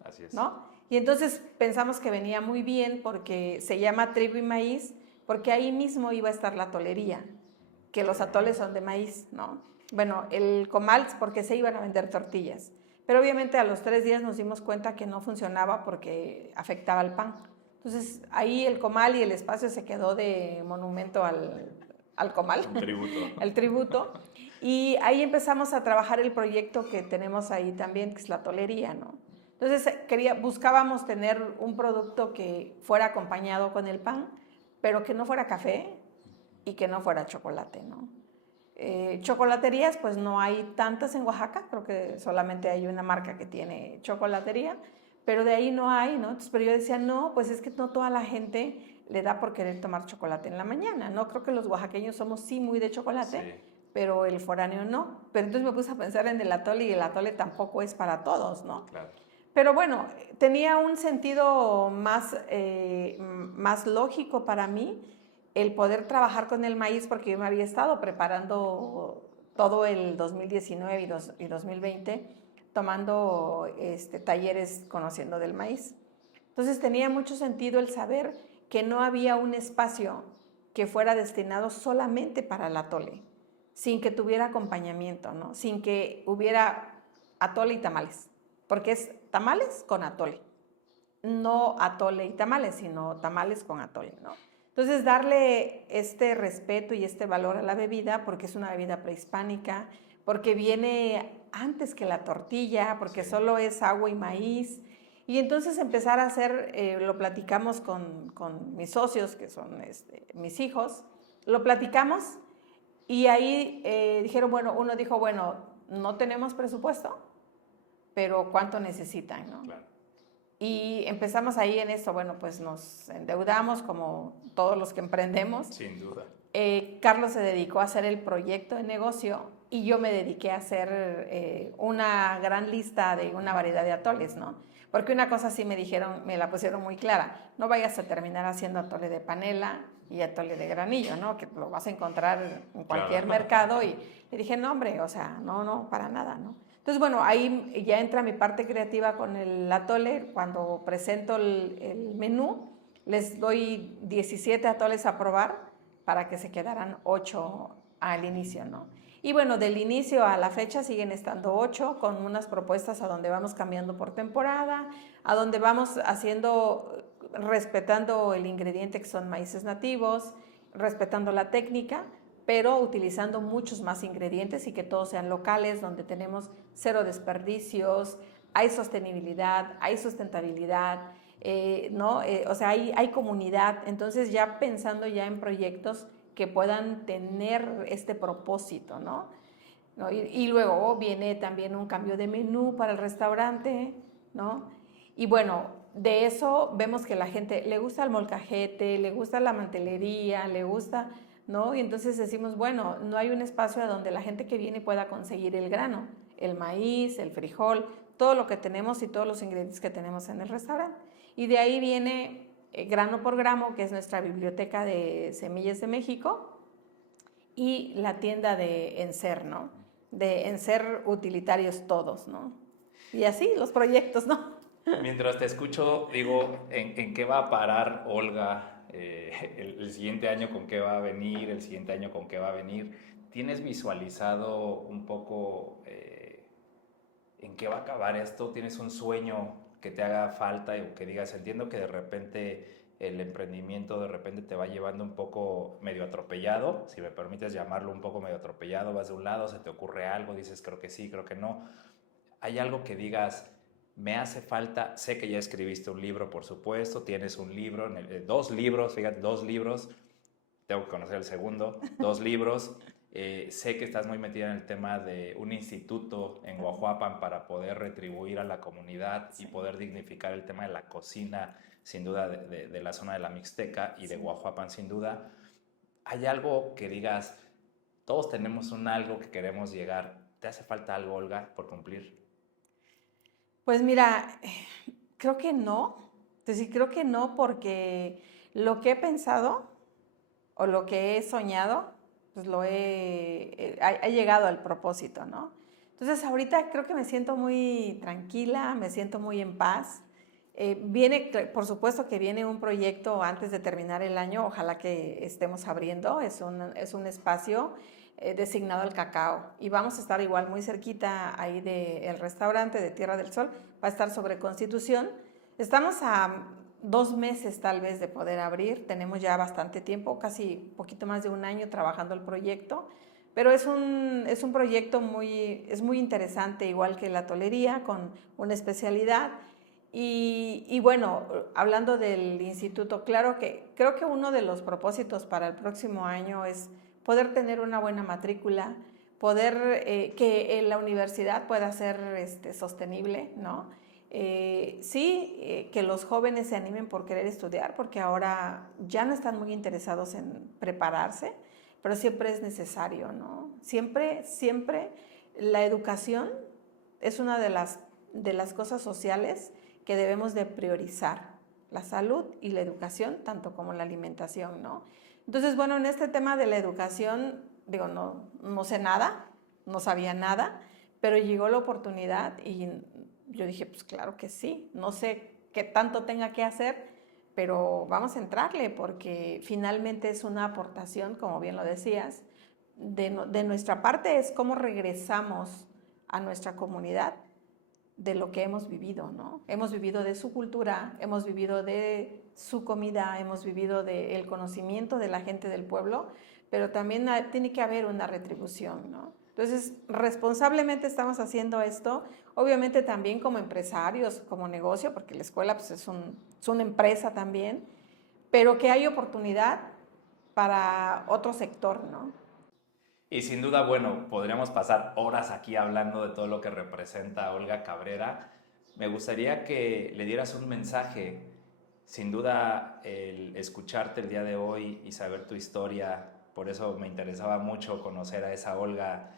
Así es. ¿No? Y entonces pensamos que venía muy bien porque se llama trigo y maíz, porque ahí mismo iba a estar la tolería, que los atoles son de maíz, ¿no? Bueno, el comal porque se iban a vender tortillas, pero obviamente a los 3 días nos dimos cuenta que no funcionaba porque afectaba al pan. Entonces ahí el comal y el espacio se quedó de monumento al comal, un tributo. el tributo, y ahí empezamos a trabajar el proyecto que tenemos ahí también, que es la tolería, ¿no? Entonces buscábamos tener un producto que fuera acompañado con el pan, pero que no fuera café y que no fuera chocolate, ¿no? Chocolaterías, pues no hay tantas en Oaxaca, creo que solamente hay una marca que tiene chocolatería, pero de ahí no hay, ¿no? Entonces, pero yo decía, no, pues es que no toda la gente le da por querer tomar chocolate en la mañana, ¿no? Creo que los oaxaqueños somos sí muy de chocolate, pero el foráneo no. Pero entonces me puse a pensar en el atole y el atole tampoco es para todos, ¿no? Claro. Pero bueno, tenía un sentido más lógico para mí el poder trabajar con el maíz porque yo me había estado preparando todo el 2019 y 2020 tomando talleres conociendo del maíz. Entonces tenía mucho sentido el saber que no había un espacio que fuera destinado solamente para el atole, sin que tuviera acompañamiento, ¿no? Sin que hubiera atole y tamales, porque es tamales con atole, no atole y tamales, sino tamales con atole, ¿no? Entonces, darle este respeto y este valor a la bebida, porque es una bebida prehispánica, porque viene antes que la tortilla, porque Sí. solo es agua y maíz. Y entonces empezar a hacer, lo platicamos con mis socios, que son mis hijos, lo platicamos y ahí dijeron, bueno, uno dijo, bueno, no tenemos presupuesto, pero ¿cuánto necesitan, no? Claro. Y empezamos ahí en esto, bueno, pues nos endeudamos como todos los que emprendemos. Sin duda. Carlos se dedicó a hacer el proyecto de negocio y yo me dediqué a hacer una gran lista de una variedad de atoles, ¿no? Porque una cosa sí me dijeron, me la pusieron muy clara, no vayas a terminar haciendo atole de panela y atole de granillo, ¿no? Que lo vas a encontrar en cualquier mercado y le dije, no, hombre, o sea, no, para nada, ¿no? Entonces, bueno, ahí ya entra mi parte creativa con el atole. Cuando presento el menú, les doy 17 atoles a probar para que se quedaran 8 al inicio, ¿no? Y bueno, del inicio a la fecha siguen estando 8 con unas propuestas a donde vamos cambiando por temporada, a donde vamos haciendo, respetando el ingrediente que son maíces nativos, respetando la técnica, pero utilizando muchos más ingredientes y que todos sean locales, donde tenemos cero desperdicios, hay sostenibilidad, hay sustentabilidad, ¿no? O sea, hay comunidad. Entonces ya pensando ya en proyectos que puedan tener este propósito, ¿no? Y luego viene también un cambio de menú para el restaurante, ¿no? Y bueno, de eso vemos que la gente le gusta el molcajete, le gusta la mantelería, le gusta, ¿no? Y entonces decimos, bueno, no hay un espacio donde la gente que viene pueda conseguir el grano, el maíz, el frijol, todo lo que tenemos y todos los ingredientes que tenemos en el restaurante. Y de ahí viene Grano por Gramo, que es nuestra biblioteca de semillas de México, y la tienda de Encer, ¿no? De Encer utilitarios todos, ¿no? Y así los proyectos, ¿no? Mientras te escucho, digo, ¿en qué va a parar Olga el siguiente año? ¿Con qué va a venir? ¿El siguiente año con qué va a venir? ¿Tienes visualizado un poco en qué va a acabar esto? ¿Tienes un sueño que te haga falta o que digas, entiendo que de repente el emprendimiento de repente te va llevando un poco medio atropellado, si me permites llamarlo un poco medio atropellado, vas de un lado, se te ocurre algo, dices creo que sí, creo que no? ¿Hay algo que digas, me hace falta? Sé que ya escribiste un libro, por supuesto, tienes un libro, dos libros, fíjate, 2 libros, tengo que conocer el segundo, 2 libros. Sé que estás muy metida en el tema de un instituto en Guajuapan para poder retribuir a la comunidad y poder dignificar el tema de la cocina, sin duda, de la zona de la Mixteca y de Guajuapan, sin duda. ¿Hay algo que digas, todos tenemos un algo que queremos llegar? ¿Te hace falta algo, Olga, por cumplir? Pues mira, creo que no. Entonces, creo que no porque lo que he pensado o lo que he soñado, pues ha llegado al propósito, ¿no? Entonces, ahorita creo que me siento muy tranquila, me siento muy en paz. Por supuesto que viene un proyecto antes de terminar el año, ojalá que estemos abriendo, es un espacio designado al cacao y vamos a estar igual muy cerquita ahí del restaurante de Tierra del Sol, va a estar sobre Constitución. Estamos a 2 meses tal vez de poder abrir, tenemos ya bastante tiempo, casi poquito más de un año trabajando el proyecto, pero es un proyecto es muy interesante, igual que la tolería, con una especialidad. Y bueno, hablando del instituto, claro que creo que uno de los propósitos para el próximo año es poder tener una buena matrícula, poder que la universidad pueda ser sostenible, ¿no? Sí, que los jóvenes se animen por querer estudiar, porque ahora ya no están muy interesados en prepararse, pero siempre es necesario, ¿no? Siempre, siempre la educación es una de las cosas sociales que debemos de priorizar, la salud y la educación, tanto como la alimentación, ¿no? Entonces, bueno, en este tema de la educación, digo, no sé nada, no sabía nada, pero llegó la oportunidad y yo dije, pues claro que sí, no sé qué tanto tenga que hacer, pero vamos a entrarle porque finalmente es una aportación, como bien lo decías, de nuestra parte es cómo regresamos a nuestra comunidad de lo que hemos vivido, ¿no? Hemos vivido de su cultura, hemos vivido de su comida, hemos vivido del conocimiento de la gente del pueblo, pero también tiene que haber una retribución, ¿no? Entonces, responsablemente estamos haciendo esto, obviamente también como empresarios, como negocio, porque la escuela pues, es una empresa también, pero que hay oportunidad para otro sector, ¿no? Y sin duda, bueno, podríamos pasar horas aquí hablando de todo lo que representa Olga Cabrera. Me gustaría que le dieras un mensaje. Sin duda, el escucharte el día de hoy y saber tu historia, por eso me interesaba mucho conocer a esa Olga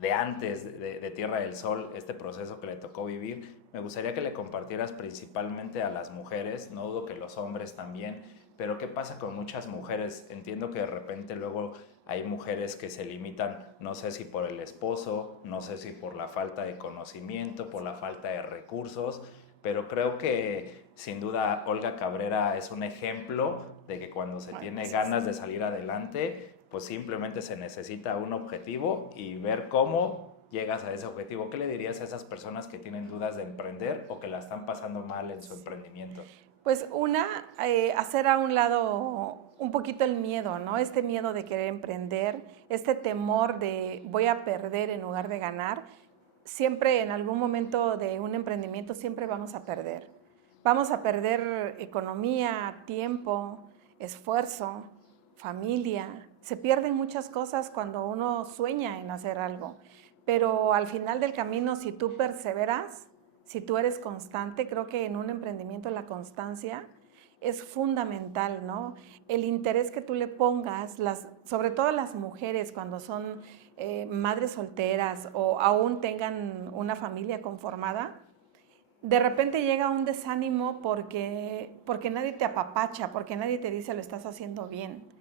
de antes de Tierra del Sol, este proceso que le tocó vivir. Me gustaría que le compartieras principalmente a las mujeres, no dudo que los hombres también, pero ¿qué pasa con muchas mujeres? Entiendo que de repente luego hay mujeres que se limitan, no sé si por el esposo, no sé si por la falta de conocimiento, por la falta de recursos, pero creo que sin duda Olga Cabrera es un ejemplo de que cuando se tiene ganas de salir adelante, pues simplemente se necesita un objetivo y ver cómo llegas a ese objetivo. ¿Qué le dirías a esas personas que tienen dudas de emprender o que la están pasando mal en su emprendimiento? Pues hacer a un lado un poquito el miedo, ¿no? Este miedo de querer emprender, este temor de voy a perder en lugar de ganar. Siempre en algún momento de un emprendimiento siempre vamos a perder. Vamos a perder economía, tiempo, esfuerzo, familia. Se pierden muchas cosas cuando uno sueña en hacer algo. Pero al final del camino, si tú perseveras, si tú eres constante, creo que en un emprendimiento la constancia es fundamental, ¿no? El interés que tú le pongas, sobre todo las mujeres cuando son madres solteras o aún tengan una familia conformada, de repente llega un desánimo porque nadie te apapacha, porque nadie te dice lo estás haciendo bien.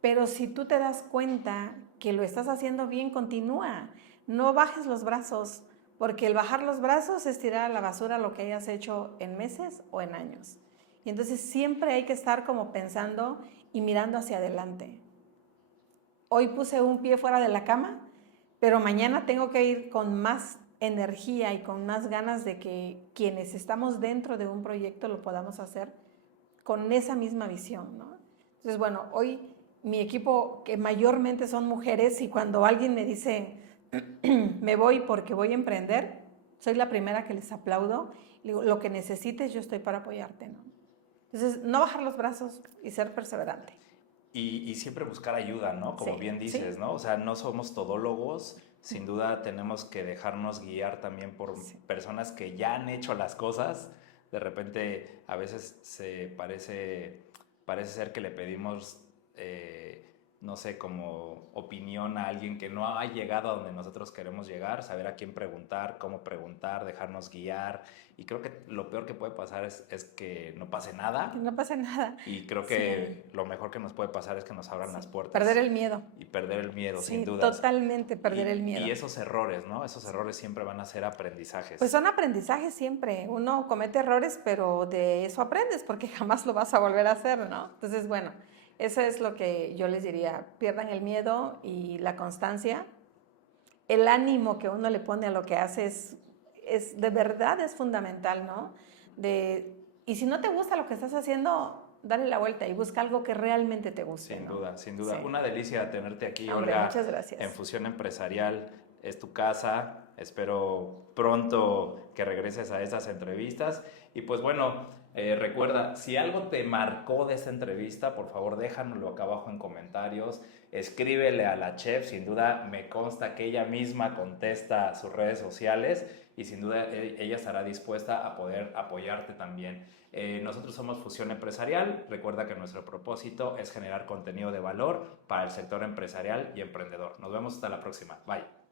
Pero si tú te das cuenta que lo estás haciendo bien, continúa. No bajes los brazos, porque el bajar los brazos es tirar a la basura lo que hayas hecho en meses o en años. Y entonces siempre hay que estar como pensando y mirando hacia adelante. Hoy puse un pie fuera de la cama, pero mañana tengo que ir con más energía y con más ganas de que quienes estamos dentro de un proyecto lo podamos hacer con esa misma visión, ¿no? Entonces, bueno, hoy mi equipo, que mayormente son mujeres, y cuando alguien me dice, me voy porque voy a emprender, soy la primera que les aplaudo. Digo, lo que necesites, yo estoy para apoyarte, ¿no? Entonces, no bajar los brazos y ser perseverante. Y siempre buscar ayuda, ¿no? Como Sí, bien dices, sí. ¿no? O sea, no somos todólogos, sin duda tenemos que dejarnos guiar también por personas que ya han hecho las cosas. De repente, a veces parece ser que le pedimos, no sé, como opinión a alguien que no ha llegado a donde nosotros queremos llegar, saber a quién preguntar, cómo preguntar, dejarnos guiar. Y creo que lo peor que puede pasar es que no pase nada. Que no pasa nada. Y creo que lo mejor que nos puede pasar es que nos abran las puertas. Perder el miedo. Y perder el miedo, sin Sí, dudas. totalmente perder el miedo. Y esos errores, ¿no? Esos errores siempre van a ser aprendizajes. Pues son aprendizajes siempre. Uno comete errores, pero de eso aprendes porque jamás lo vas a volver a hacer, ¿no? Entonces, bueno, eso es lo que yo les diría. Pierdan el miedo y la constancia. El ánimo que uno le pone a lo que hace es de verdad es fundamental, ¿no? Y si no te gusta lo que estás haciendo, dale la vuelta y busca algo que realmente te guste. Sin ¿no? duda, sin duda. Sí. Una delicia tenerte aquí, Hombre, Olga. muchas gracias. En Fusión Empresarial es tu casa. Espero pronto que regreses a estas entrevistas. Y pues bueno, recuerda, si algo te marcó de esta entrevista, por favor déjanoslo acá abajo en comentarios. Escríbele a la chef, sin duda me consta que ella misma contesta sus redes sociales y sin duda ella estará dispuesta a poder apoyarte también. Nosotros somos Fusión Empresarial. Recuerda que nuestro propósito es generar contenido de valor para el sector empresarial y emprendedor. Nos vemos hasta la próxima. Bye.